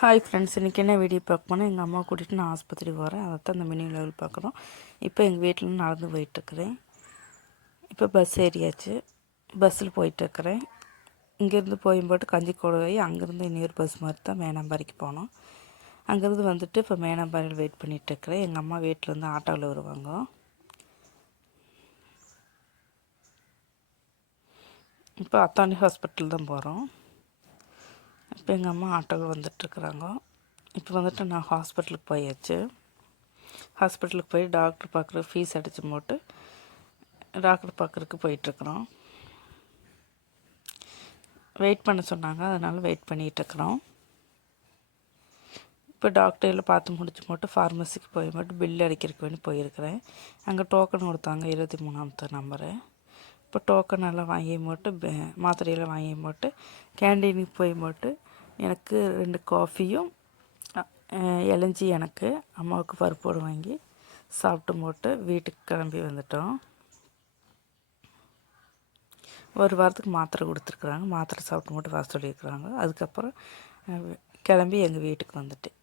Hi friends, இன்றைக்கி என்ன video பார்க்க போனால் எங்கள் அம்மா கூட்டிகிட்டு நான் ஆஸ்பத்திரிக்கு வரேன். அதை தான் இந்த மினி லெவல் பார்க்குறோம். இப்போ எங்கள் வீட்டில் நடந்து போயிட்டுருக்குறேன். இப்போ பஸ் ஏறியாச்சு. பஸ்ஸில் போயிட்டுருக்குறேன். இங்கேருந்து போகும்போது கஞ்சிக்கோடு போய் அங்கேருந்து இன்னொரு பஸ் மாதிரி தான் மேனாம்பாறைக்கு போனோம். அங்கேருந்து வந்துட்டு இப்போ மேனாம்பாறையில் வெயிட் பண்ணிகிட்ருக்குறேன். எங்கள் அம்மா வீட்டிலேருந்து ஆட்டோவில் வருவாங்க. இப்போ அத்தானி ஹாஸ்பிட்டல் தான் போகிறோம். இப்போ எங்கள் அம்மா ஆட்டோவில் வந்துட்டுருக்குறாங்க. இப்போ வந்துட்டு நான் ஹாஸ்பிட்டலுக்கு போயாச்சு. ஹாஸ்பிட்டலுக்கு போய் டாக்டர் பார்க்குற ஃபீஸ் அடித்து போட்டு டாக்டர் பார்க்குறதுக்கு போயிட்டுருக்குறோம். வெயிட் பண்ண சொன்னாங்க, அதனால் வெயிட் பண்ணிகிட்ருக்குறோம். இப்போ டாக்டரில் பார்த்து முடிச்சு போட்டு ஃபார்மசிக்கு போய் மட்டும் பில் அடிக்கிறதுக்கு வேண்டி போயிருக்கிறேன். அங்கே டோக்கன் கொடுத்தாங்க 23ஆம் நம்பரு. இப்போ டோக்கன் எல்லாம் வாங்கி போட்டு மாத்திரையெல்லாம் வாங்கி போட்டு கேண்டீனுக்கு போய் போட்டு எனக்கு 2 காஃபியும் இளஞ்சி எனக்கு அம்மாவுக்கு பருப்போடு வாங்கி சாப்பிட்டு போட்டு வீட்டுக்கு கிளம்பி வந்துட்டோம். ஒரு வாரத்துக்கு மாத்திரை கொடுத்துருக்குறாங்க. மாத்திரை சாப்பிட்டு போட்டு வர சொல்லியிருக்கிறாங்க. அதுக்கப்புறம் கிளம்பி எங்கள் வீட்டுக்கு வந்துட்டேன்.